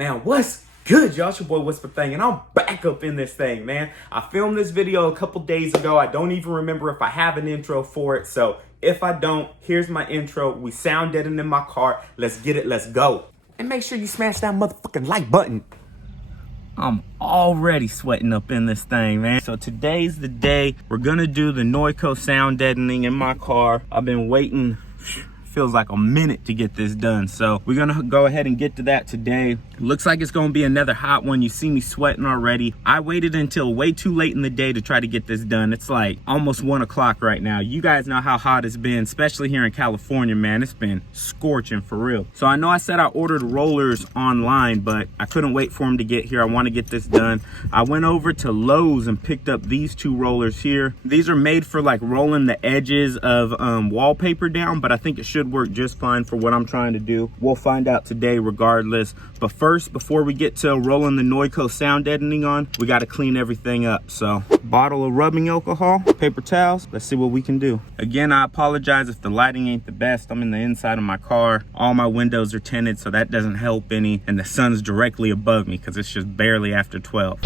Man, what's good, y'all? It's your boy Whisper Thing, and I'm back up in this thing, man. I filmed this video a couple days ago. I don't even remember if I have an intro for it, so if I don't, here's my intro. We sound deadening in my car. Let's get it, let's go. And make sure you smash that motherfucking like button. I'm already sweating up in this thing, man. So today's the day we're gonna do the Noico sound deadening in my car. I've been waiting, feels like a minute to get this done. So we're gonna go ahead and get to that today. Looks like it's gonna be another hot one. You see me sweating already. I waited until way too late in the day to try to get this done. It's like almost 1 o'clock right now. You guys know how hot it's been, especially here in California, man. It's been scorching for real. So I know I said I ordered rollers online, but I couldn't wait for them to get here. I want to get this done. I went over to Lowe's and picked up these 2 rollers here. These are made for like rolling the edges of wallpaper down, but I think it should work just fine for what I'm trying to do. We'll find out today regardless. But first, before we get to rolling the Noico sound deadening on, we got to clean everything up. So bottle of rubbing alcohol, paper towels, let's see what we can do. Again, I apologize if the lighting ain't the best. I'm in the inside of my car. All my windows are tinted, so that doesn't help any, and the sun's directly above me because it's just barely after 12.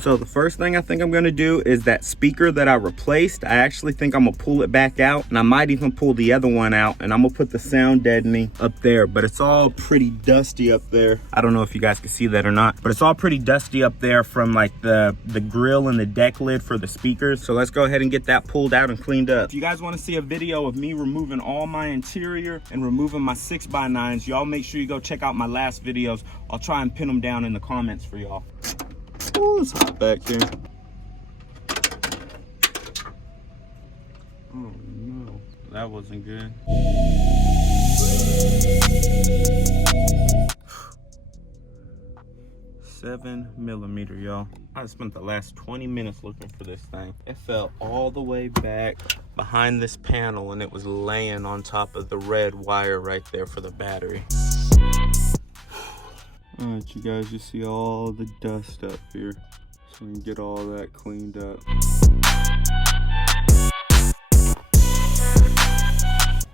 So the first thing I think I'm gonna do is that speaker that I replaced. I actually think I'm gonna pull it back out, and I might even pull the other one out, and I'm gonna put the sound deadening up there, but it's all pretty dusty up there. I don't know if you guys can see that or not, but it's all pretty dusty up there from like the grill and the deck lid for the speakers. So let's go ahead and get that pulled out and cleaned up. If you guys wanna see a video of me removing all my interior and removing my 6x9s, y'all make sure you go check out my last videos. I'll try and pin them down in the comments for y'all. Oh, it's hot back here. Oh no, that wasn't good. 7mm, y'all. I spent the last 20 minutes looking for this thing. It fell all the way back behind this panel, and it was laying on top of the red wire right there for the battery. All right, you guys, you see all the dust up here, so we can get all that cleaned up.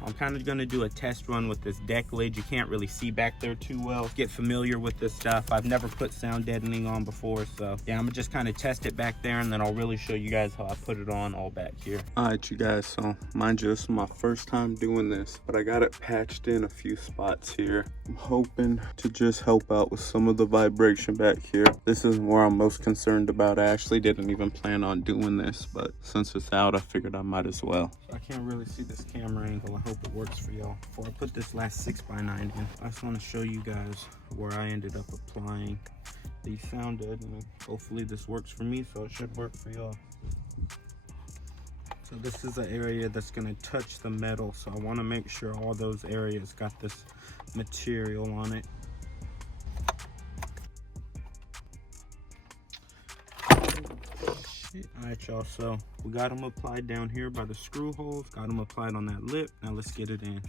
I'm kind of gonna do a test run with this deck lid. You can't really see back there too well. Get familiar with this stuff. I've never put sound deadening on before, so yeah, I'm gonna just kind of test it back there, and then I'll really show you guys how I put it on all back here. All right, you guys, so mind you, this is my first time doing this, but I got it patched in a few spots here. I'm hoping to just help out with some of the vibration back here. This is where I'm most concerned about. I actually didn't even plan on doing this, but since it's out, I figured I might as well. So I can't really see this camera angle. I hope it works for y'all. Before I put this last 6x9 in, I just want to show you guys where I ended up applying the sound deadening. Hopefully this works for me, so it should work for y'all. So this is an area that's going to touch the metal, so I want to make sure all those areas got this material on it. All right, y'all, so we got them applied down here by the screw holes, got them applied on that lip. Now let's get it in.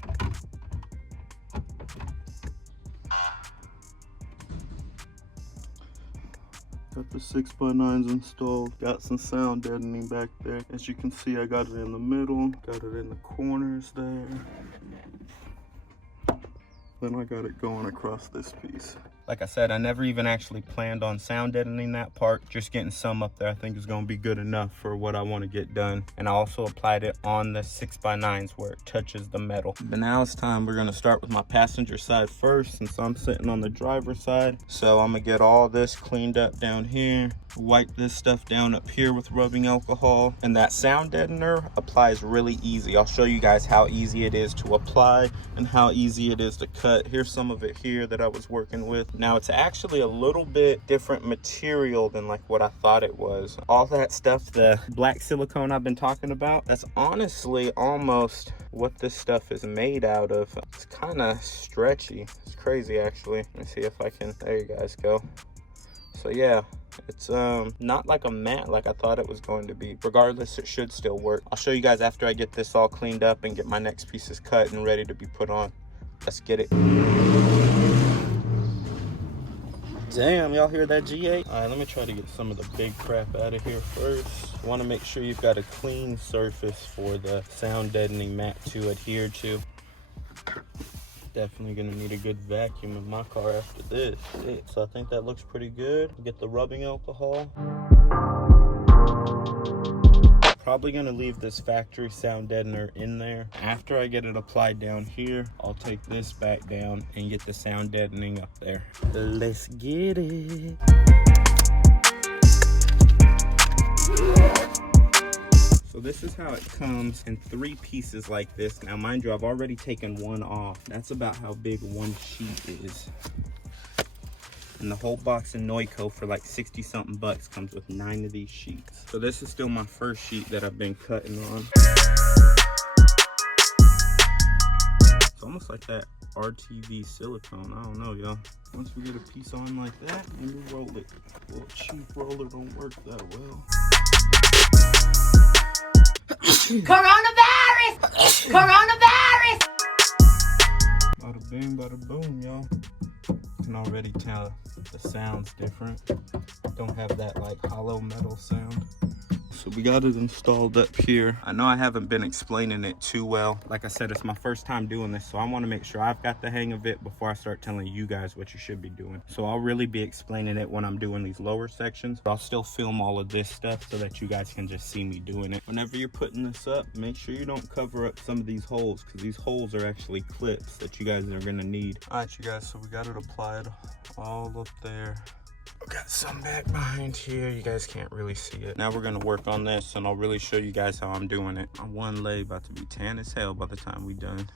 Got the 6x9s installed, got some sound deadening back there. As you can see, I got it in the middle, got it in the corners there. Then I got it going across this piece. Like I said, I never even actually planned on sound deadening that part. Just getting some up there I think is gonna be good enough for what I wanna get done. And I also applied it on the 6x9s where it touches the metal. But now it's time, we're gonna start with my passenger side first, since I'm sitting on the driver's side. So I'm gonna get all this cleaned up down here, wipe this stuff down up here with rubbing alcohol. And that sound deadener applies really easy. I'll show you guys how easy it is to apply and how easy it is to cut. Here's some of it here that I was working with. Now it's actually a little bit different material than like what I thought it was. All that stuff, the black silicone I've been talking about, that's honestly almost what this stuff is made out of. It's kind of stretchy. It's crazy actually. Let me see if I can, there you guys go. So yeah, it's not like a matte like I thought it was going to be. Regardless, it should still work. I'll show you guys after I get this all cleaned up and get my next pieces cut and ready to be put on. Let's get it. Damn, y'all hear that G8? All right, let me try to get some of the big crap out of here first. Want to make sure you've got a clean surface for the sound deadening mat to adhere to. Definitely gonna need a good vacuum in my car after this. So I think that looks pretty good. Get the rubbing alcohol. Probably gonna leave this factory sound deadener in there. After I get it applied down here, I'll take this back down and get the sound deadening up there. Let's get it. So this is how it comes in 3 pieces like this. Now mind you, I've already taken one off. That's about how big one sheet is. And the whole box of Noico for like 60 something bucks comes with 9 of these sheets. So this is still my first sheet that I've been cutting on. It's almost like that RTV silicone. I don't know, y'all. Once we get a piece on like that, and we roll it. A little cheap roller don't work that well. Coronavirus! Coronavirus! Bada boom, bada boom, y'all. You can already tell the sound's different. Don't have that like hollow metal sound. So we got it installed up here. I know I haven't been explaining it too well. Like I said, it's my first time doing this, so I want to make sure I've got the hang of it before I start telling you guys what you should be doing. So I'll really be explaining it when I'm doing these lower sections. But I'll still film all of this stuff so that you guys can just see me doing it. Whenever you're putting this up, make sure you don't cover up some of these holes, because these holes are actually clips that you guys are going to need. All right, you guys, so we got it applied all up there. Got some back behind here. You guys can't really see it. Now we're gonna work on this, and I'll really show you guys how I'm doing it. My one leg about to be tan as hell by the time we done.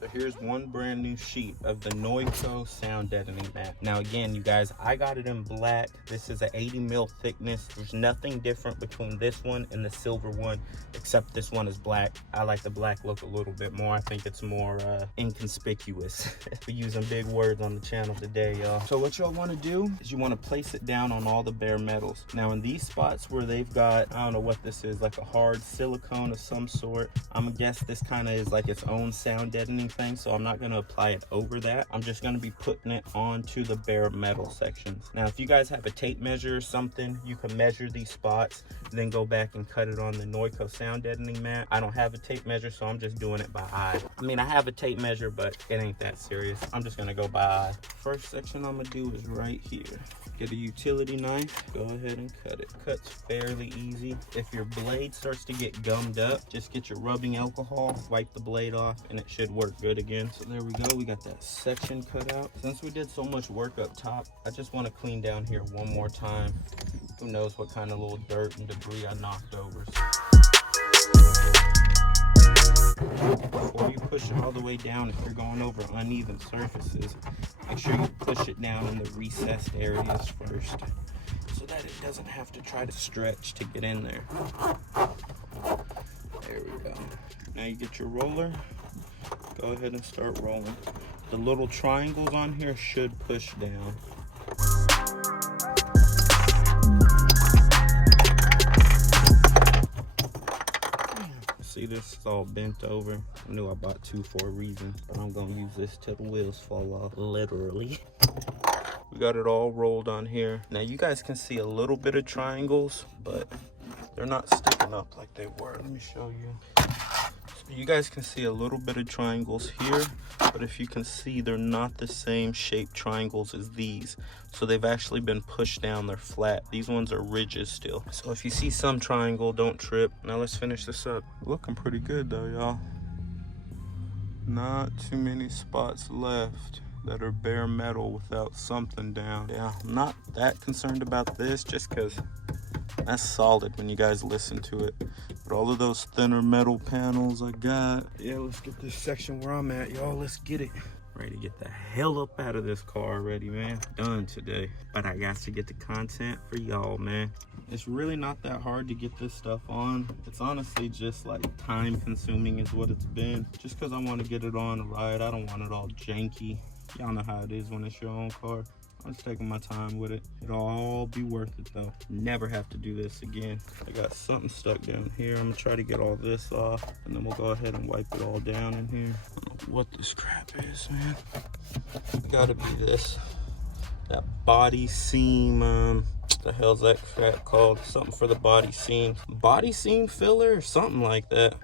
So here's one brand new sheet of the Noico sound deadening mat. Now again, you guys, I got it in black. This is an 80 mil thickness. There's nothing different between this one and the silver one, except this one is black. I like the black look a little bit more. I think it's more inconspicuous. We're using big words on the channel today, y'all. So what y'all wanna do is you wanna place it down on all the bare metals. Now in these spots where they've got, I don't know what this is, like a hard silicone of some sort, I'm gonna guess this kinda is like its own sound deadening thing, so I'm not going to apply it over that. I'm just going to be putting it onto the bare metal sections. Now if you guys have a tape measure or something, you can measure these spots, then go back and cut it on the Noico sound deadening mat. I don't have a tape measure, so I'm just doing it by eye. I mean, I have a tape measure, but it ain't that serious. I'm just going to go by eye. First section I'm going to do is right here. Get a utility knife, go ahead and cut it. Cuts fairly easy. If your blade starts to get gummed up, just get your rubbing alcohol, wipe the blade off, and it should work good again. So there we go, we got that section cut out. Since we did so much work up top, I just want to clean down here one more time. Who knows what kind of little dirt and debris I knocked over. Before you push it all the way down, if you're going over uneven surfaces, make sure you push it down in the recessed areas first, so that it doesn't have to try to stretch to get in there. There we go. Now you get your roller, go ahead and start rolling. The little triangles on here should push down. See, this is all bent over. I knew I bought 2 for a reason, but I'm gonna use this till the wheels fall off, literally. We got it all rolled on here. Now you guys can see a little bit of triangles, but they're not sticking up like they were. Let me show you. So you guys can see a little bit of triangles here, but if you can see, they're not the same shaped triangles as these. So they've actually been pushed down, they're flat. These ones are ridges still. So if you see some triangle, don't trip. Now let's finish this up. Looking pretty good though, y'all. Not too many spots left that are bare metal without something down. Yeah, I'm not that concerned about this, just because that's solid when you guys listen to it. But all of those thinner metal panels I got. Yeah, let's get this section where I'm at, y'all. Let's get it. Ready to get the hell up out of this car already, man. Done today. But I got to get the content for y'all, man. It's really not that hard to get this stuff on. It's honestly just like time consuming is what it's been. Just because I want to get it on right. I don't want it all janky. Y'all know how it is when it's your own car. I'm just taking my time with it. It'll all be worth it though. Never have to do this again. I got something stuck down here. I'm gonna try to get all this off, and then we'll go ahead and wipe it all down in here. I don't know what this crap is, man. Gotta be this. That body seam, the hell's that crap called? Something for the body seam. Body seam filler or something like that.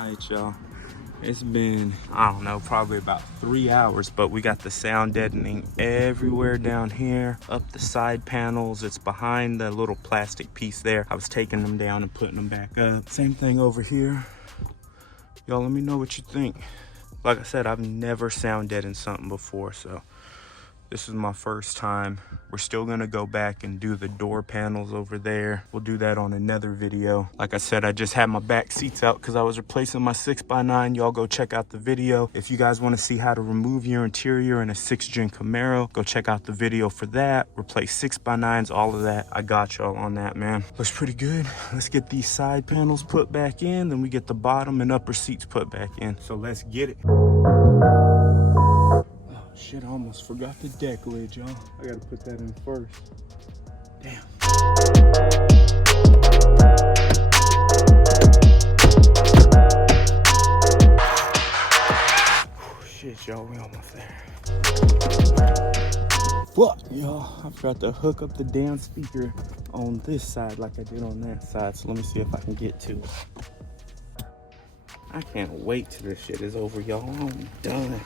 Alright, y'all. It's been, I don't know, probably about 3 hours, but we got the sound deadening everywhere down here, up the side panels. It's behind the little plastic piece there. I was taking them down and putting them back up. Same thing over here. Y'all let me know what you think. Like I said, I've never sound deadened something before, so this is my first time. We're still gonna go back and do the door panels over there. We'll do that on another video. Like I said, I just had my back seats out because I was replacing my 6x9. Y'all go check out the video. If you guys wanna see how to remove your interior in a 6th gen Camaro, go check out the video for that. Replace 6x9s, all of that. I got y'all on that, man. Looks pretty good. Let's get these side panels put back in, then we get the bottom and upper seats put back in. So let's get it. Shit, I almost forgot the deck lid, y'all. I gotta put that in first. Damn. Shit, y'all, we almost there. Fuck, y'all. I forgot to hook up the damn speaker on this side like I did on that side. So let me see if I can get to it. I can't wait till this shit is over, y'all. I'm done.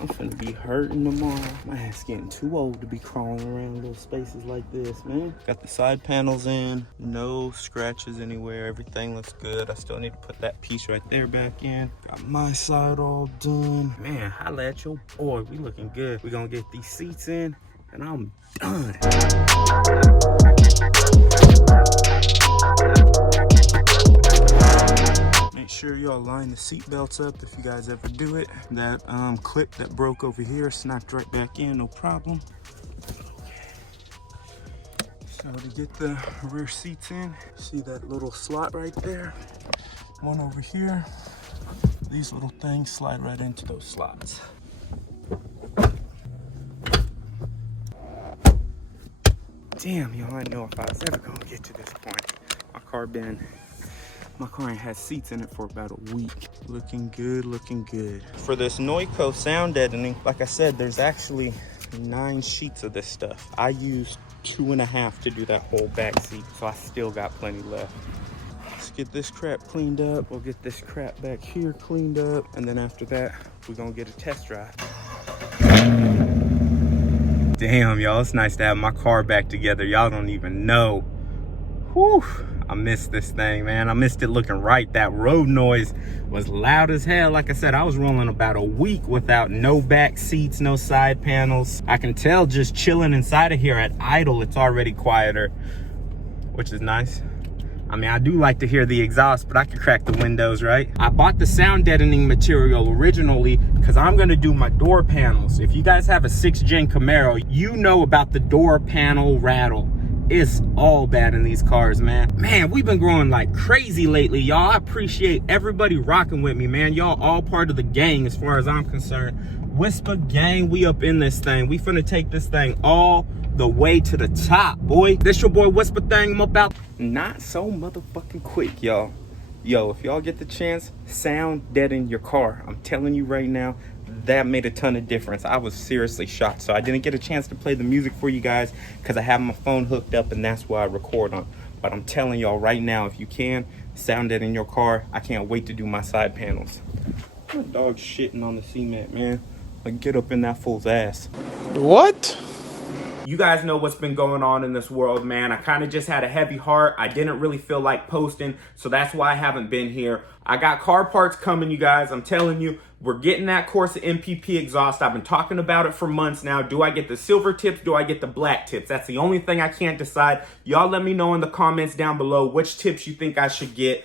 I'm finna be hurting tomorrow. My ass getting too old to be crawling around little spaces like this, man. Got the side panels in, no scratches anywhere. Everything looks good. I still need to put that piece right there back in. Got my side all done. Man, holla at your boy. We looking good. We gonna get these seats in, and I'm done. Make sure y'all line the seat belts up if you guys ever do it. That clip that broke over here snapped right back in, no problem. Okay. So to get the rear seats in, see that little slot right there? One over here. These little things slide right into those slots. Damn, y'all, I know if I was ever gonna get to this point. My car ain't had seats in it for about a week. Looking good, looking good. For this Noico sound deadening, like I said, there's actually 9 sheets of this stuff. I used 2.5 to do that whole back seat, so I still got plenty left. Let's get this crap cleaned up. We'll get this crap back here cleaned up, and then after that, we're gonna get a test drive. Damn, y'all, it's nice to have my car back together. Y'all don't even know. Whew. I missed this thing, man. I missed it looking right. That road noise was loud as hell. Like I said, I was rolling about a week without no back seats, no side panels. I can tell just chilling inside of here at idle, it's already quieter, which is nice. I mean, I do like to hear the exhaust, but I can crack the windows, right? I bought the sound deadening material originally because I'm gonna do my door panels. If you guys have a 6th gen Camaro, you know about the door panel rattle. It's all bad in these cars, man. Man, we've been growing like crazy lately, y'all. I appreciate everybody rocking with me, man. Y'all all part of the gang as far as I'm concerned. Whisper gang, we up in this thing. We finna take this thing all the way to the top, boy. This your boy Whisper Thing. I'm about not so motherfucking quick, y'all. Yo, if y'all get the chance, sound deaden your car. I'm telling you right now, that made a ton of difference. I was seriously shocked. So I didn't get a chance to play the music for you guys because I have my phone hooked up and that's why I record on. But I'm telling y'all right now, if you can, sound deaden your car. I can't wait to do my side panels. My dog's shitting on the cement, man. Like, get up in that fool's ass. What? You guys know what's been going on in this world, man. I kind of just had a heavy heart. I didn't really feel like posting, so that's why I haven't been here. I got car parts coming, you guys. I'm telling you, we're getting that course of NPP Exhaust. I've been talking about it for months now. Do I get the silver tips? Do I get the black tips? That's the only thing I can't decide. Y'all let me know in the comments down below which tips you think I should get.